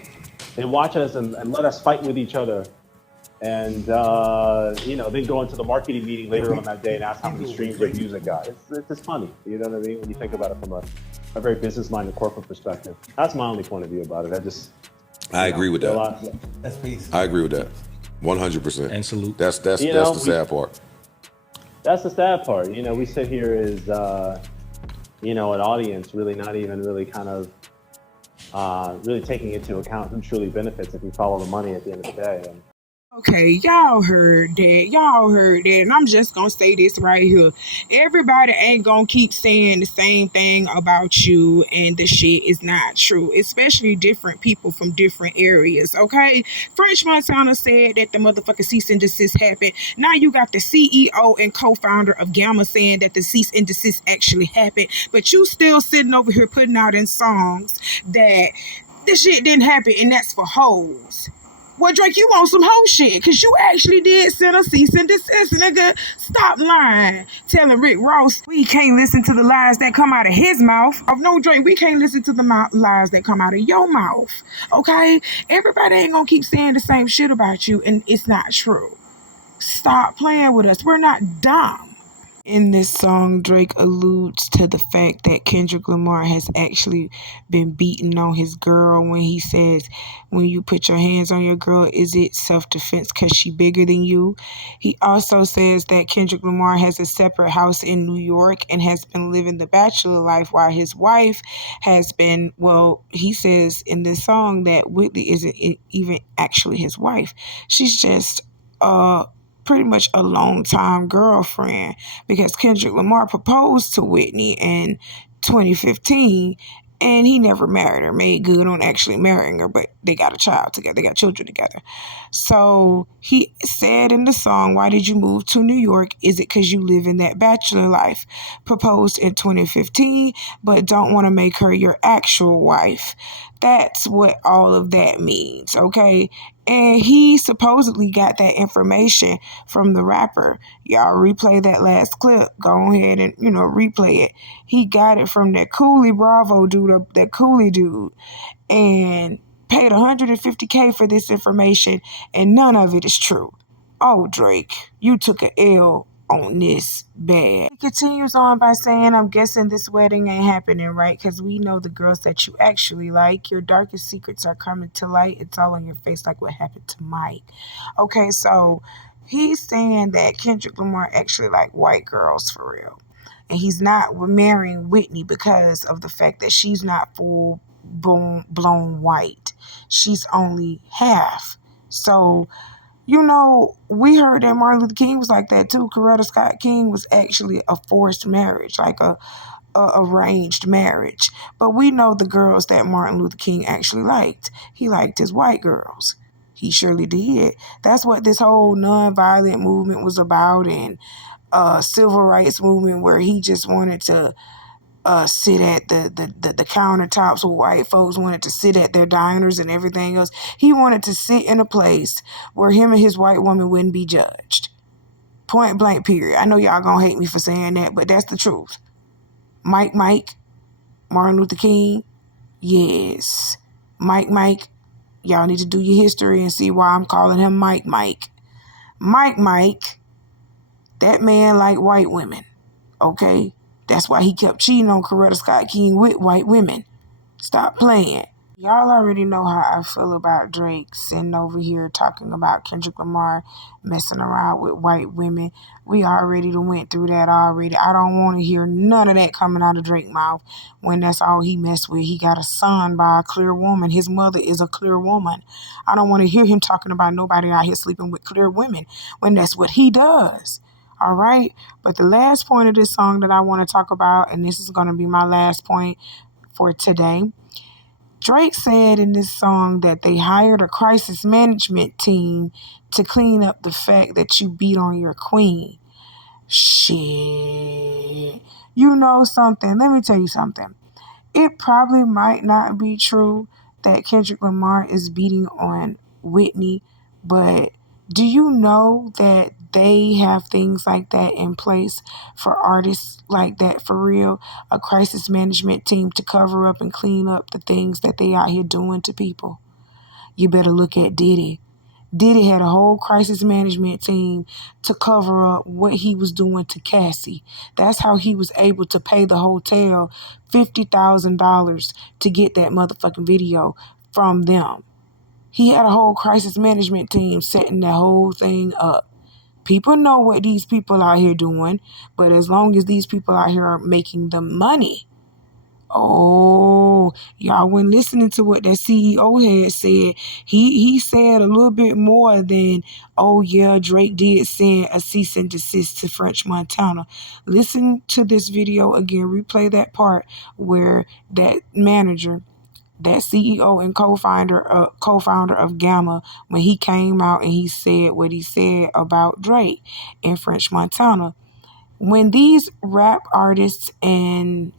watch us and let us fight with each other, and then go into the marketing meeting later on that day and ask how many streams their music got. It's just funny, you know what I mean? When you think about it from a very business-minded corporate perspective. That's my only point of view about it. I agree with that. That's peace. I agree with that. 100%. And salute. That's the sad part. That's the sad part. You know, we sit here as an audience really not even really kind of really taking into account who truly benefits if you follow the money at the end of the day. And Okay, y'all heard that. And I'm just going to say this right here. Everybody ain't going to keep saying the same thing about you, and the shit is not true, especially different people from different areas, okay? French Montana said that the motherfucking cease and desist happened. Now you got the CEO and co-founder of Gamma saying that the cease and desist actually happened, but you still sitting over here putting out in songs that this shit didn't happen, and that's for hoes. Well, Drake, you want some whole shit, because you actually did send a cease and desist, nigga. Stop lying. Telling Rick Ross we can't listen to the lies that come out of his mouth. Oh, no, Drake, we can't listen to the lies that come out of your mouth, okay? Everybody ain't gonna keep saying the same shit about you, and it's not true. Stop playing with us. We're not dumb. In this song, Drake alludes to the fact that Kendrick Lamar has actually been beating on his girl when he says, when you put your hands on your girl, is it self-defense because she bigger than you? He also says that Kendrick Lamar has a separate house in New York and has been living the bachelor life while his wife has been, well, he says in this song that Whitney isn't even actually his wife. She's just pretty much a long-time girlfriend, because Kendrick Lamar proposed to Whitney in 2015 and he never married her, made good on actually marrying her, but they got a child together, they got children together. So he said in the song, why did you move to New York? Is it because you live in that bachelor life? Proposed in 2015, but don't want to make her your actual wife. That's what all of that means, okay? And he supposedly got that information from the rapper. Y'all replay that last clip. Go ahead and, replay it. He got it from that Cooley Bravo dude, that Cooley dude, and paid $150K for this information, and none of it is true. Oh, Drake, you took an L on this bad. He continues on by saying, I'm guessing this wedding ain't happening, right? Because we know the girls that you actually like. Your darkest secrets are coming to light. It's all on your face like what happened to Mike. Okay, so he's saying that Kendrick Lamar actually like white girls for real. And he's not marrying Whitney because of the fact that she's not full blown white. She's only half. So we heard that Martin Luther King was like that too. Coretta Scott King was actually a forced marriage, like a arranged marriage. But we know the girls that Martin Luther King actually liked. He liked his white girls. He surely did. That's what this whole nonviolent movement was about, and civil rights movement, where he just wanted to sit at the countertops where white folks wanted to sit at their diners and everything else. He wanted to sit in a place where him and his white woman wouldn't be judged. Point blank, period. I know y'all gonna hate me for saying that, but that's the truth. Mike, Martin Luther King, yes. Mike, y'all need to do your history and see why I'm calling him Mike. Mike, that man liked white women, okay? That's why he kept cheating on Coretta Scott King with white women. Stop playing. Y'all already know how I feel about Drake sitting over here talking about Kendrick Lamar messing around with white women. We already went through that already. I don't want to hear none of that coming out of Drake's mouth when that's all he messed with. He got a son by a clear woman. His mother is a clear woman. I don't want to hear him talking about nobody out here sleeping with clear women when that's what he does. All right? But the last point of this song that I want to talk about, and this is going to be my last point for today, Drake said in this song that they hired a crisis management team to clean up the fact that you beat on your queen. Shit. You know something? Let me tell you something. It probably might not be true that Kendrick Lamar is beating on Whitney, but do you know that they have things like that in place for artists like that for real? A crisis management team to cover up and clean up the things that they out here doing to people. You better look at Diddy. Diddy had a whole crisis management team to cover up what he was doing to Cassie. That's how he was able to pay the hotel $50,000 to get that motherfucking video from them. He had a whole crisis management team setting that whole thing up. People know what these people out here doing, but as long as these people out here are making the money, oh, y'all weren't listening to what that CEO had said. He said a little bit more than, oh yeah, Drake did send a cease and desist to French Montana. Listen to this video again, replay that part where that manager, that CEO and co-founder of Gamma, when he came out and he said what he said about Drake in French Montana. When these rap artists and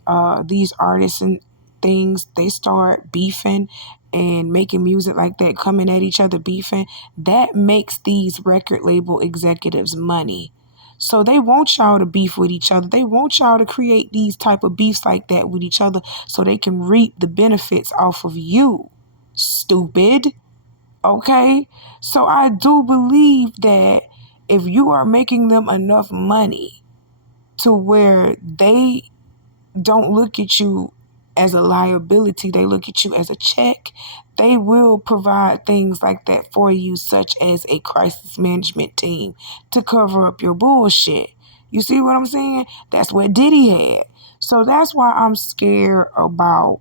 these artists and things, they start beefing and making music like that, coming at each other, beefing, that makes these record label executives money. So they want y'all to beef with each other. They want y'all to create these type of beefs like that with each other so they can reap the benefits off of you. Stupid. Okay? So I do believe that if you are making them enough money to where they don't look at you as a liability, they look at you as a check, they will provide things like that for you, such as a crisis management team to cover up your bullshit. You see what I'm saying? That's what Diddy had. So that's why I'm scared about,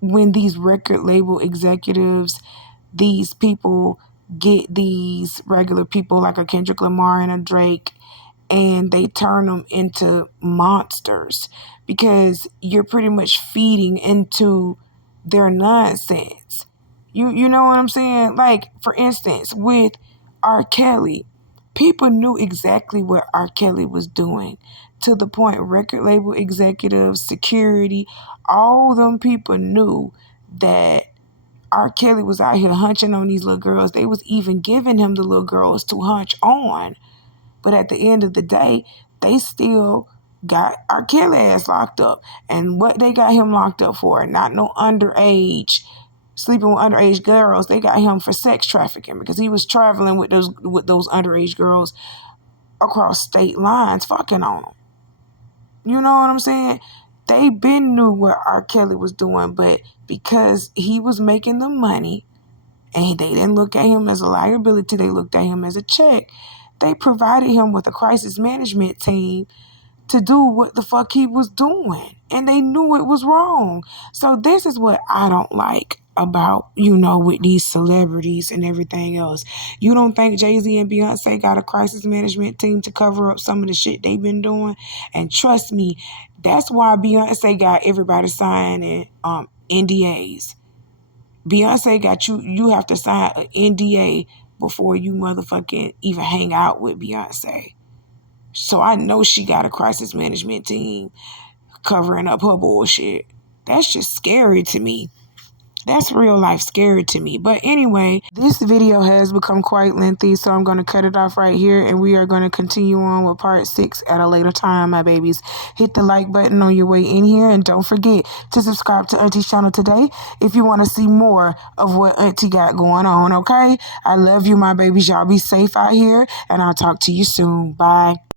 when these record label executives, these people get these regular people like a Kendrick Lamar and a Drake, and they turn them into monsters because you're pretty much feeding into their nonsense. You know what I'm saying? Like, for instance, with R. Kelly, people knew exactly what R. Kelly was doing, to the point record label executives, security, all them people knew that R. Kelly was out here hunching on these little girls. They was even giving him the little girls to hunch on. But at the end of the day, they still got R. Kelly ass locked up. And what they got him locked up for? Not no underage, sleeping with underage girls. They got him for sex trafficking because he was traveling with those underage girls across state lines, fucking on them. You know what I'm saying? They been knew what R. Kelly was doing, but because he was making the money and they didn't look at him as a liability, they looked at him as a check. They provided him with a crisis management team to do what the fuck he was doing. And they knew it was wrong. So this is what I don't like about, with these celebrities and everything else. You don't think Jay-Z and Beyonce got a crisis management team to cover up some of the shit they've been doing? And trust me, that's why Beyonce got everybody signing NDAs. Beyonce got you have to sign an NDA before you motherfucking even hang out with Beyonce. So I know she got a crisis management team covering up her bullshit. That's just scary to me. That's real life scary to me. But anyway, this video has become quite lengthy, so I'm going to cut it off right here, and we are going to continue on with part 6 at a later time, my babies. Hit the like button on your way in here, and don't forget to subscribe to Auntie's channel today if you want to see more of what Auntie got going on, okay? I love you, my babies. Y'all be safe out here, and I'll talk to you soon. Bye.